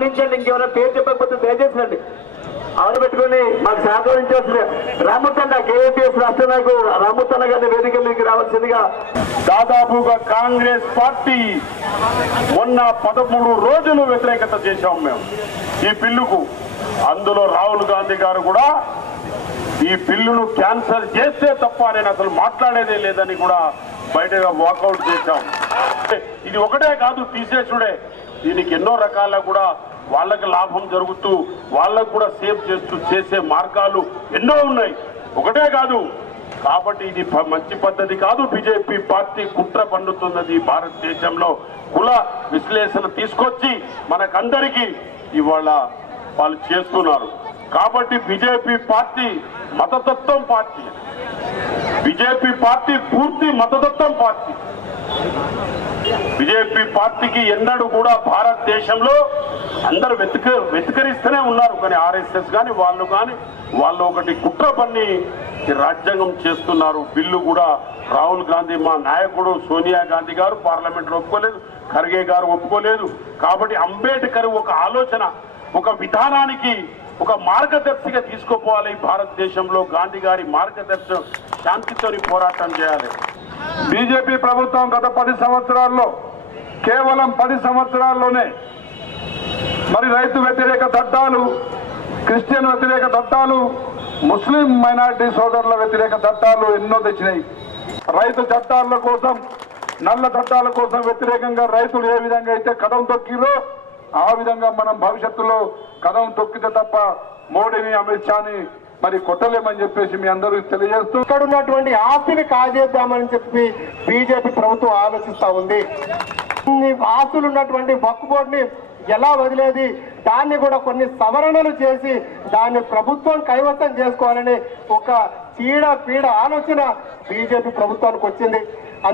స్పందించండి ఇంకెవరైనా పేరు చెప్పకపోతే దయచేసినండి. అవును మాకు సహకరించాల్సిన రామతన్న కేఎంపీఎస్ రాష్ట్ర నాయకుడు రామతన్న గారిని వేదిక మీదకి రావాల్సిందిగా దాదాపుగా కాంగ్రెస్ పార్టీ మొన్న పదమూడు రోజులు వ్యతిరేకత చేశాం మేము. ఈ బిల్లుకు అందులో రాహుల్ గాంధీ గారు కూడా ఈ బిల్లును క్యాన్సల్ చేస్తే తప్ప నేను అసలు మాట్లాడేదే లేదని కూడా బయటగా వాకౌట్ చేశాం. ఇది ఒకటే కాదు తీసేసుడే. దీనికి ఎన్నో రకాల కూడా వాళ్ళకి లాభం జరుగుతూ వాళ్ళకు కూడా సేవ్ చేస్తూ చేసే మార్గాలు ఎన్నో ఉన్నాయి. ఒకటే కాదు కాబట్టి ఇది ప- మంచి పద్ధతి కాదు. బీజేపీ పార్టీ కుట్ర పండుతున్నది భారతదేశంలో. కుల విశ్లేషణ తీసుకొచ్చి మనకందరికీ ఇవాళ వాళ్ళు చేస్తున్నారు. కాబట్టి బీజేపీ పార్టీ మతతత్వం పార్టీ. బీజేపీ పార్టీ పూర్తి మతతత్వం పార్టీ. బీజేపీ పార్టీకి ఎన్నడూ కూడా భారతదేశంలో అందరూ వెతుక వెతుకరిస్తూనే ఉన్నారు. కానీ ఆర్ఎస్ఎస్ కానీ వాళ్ళు కానీ వాళ్ళు ఒకటి కుట్ర పన్ని రాజ్యాంగం చేస్తున్నారు. బిల్లు కూడా రాహుల్ గాంధీ మా నాయకుడు సోనియా గాంధీ గారు పార్లమెంట్లో ఒప్పుకోలేదు. ఖర్గే గారు ఒప్పుకోలేదు. కాబట్టి అంబేద్కర్ ఒక ఆలోచన ఒక విధానానికి ఒక మార్గదర్శిగా తీసుకుపోవాలి. భారతదేశంలో గాంధీ గారి మార్గదర్శనం శాంతితోని పోరాటం చేయాలి. బీజేపీ ప్రభుత్వం గత పది సంవత్సరాల్లో కేవలం పది సంవత్సరాల్లోనే మరి రైతు వ్యతిరేక చట్టాలు క్రిస్టియన్ వ్యతిరేక చట్టాలు ముస్లిం మైనారిటీ సోదరుల వ్యతిరేక చట్టాలు ఎన్నో తెచ్చినాయి. రైతు చట్టాల కోసం నల్ల చట్టాల కోసం వ్యతిరేకంగా రైతులు ఏ విధంగా అయితే కథం తొక్కిరో ఆ విధంగా మనం భవిష్యత్తులో కథం తొక్కితే తప్ప మోడీని అమిత్ షాని మరి కొట్టలేమని చెప్పేసి మీ అందరికి తెలియజేస్తూ ఇక్కడ ఉన్నటువంటి ఆస్తిని కాజేద్దామని చెప్పి బీజేపీ ప్రభుత్వం ఆలోచిస్తా ఉంది. ఆస్తులు ఉన్నటువంటి వక్ఫ్ బోర్డుని ఎలా వదిలేది? దాన్ని కూడా కొన్ని సవరణలు చేసి దాన్ని ప్రభుత్వం కైవసం చేసుకోవాలని ఒక చీడ పీడ ఆలోచన బీజేపీ ప్రభుత్వానికి వచ్చింది.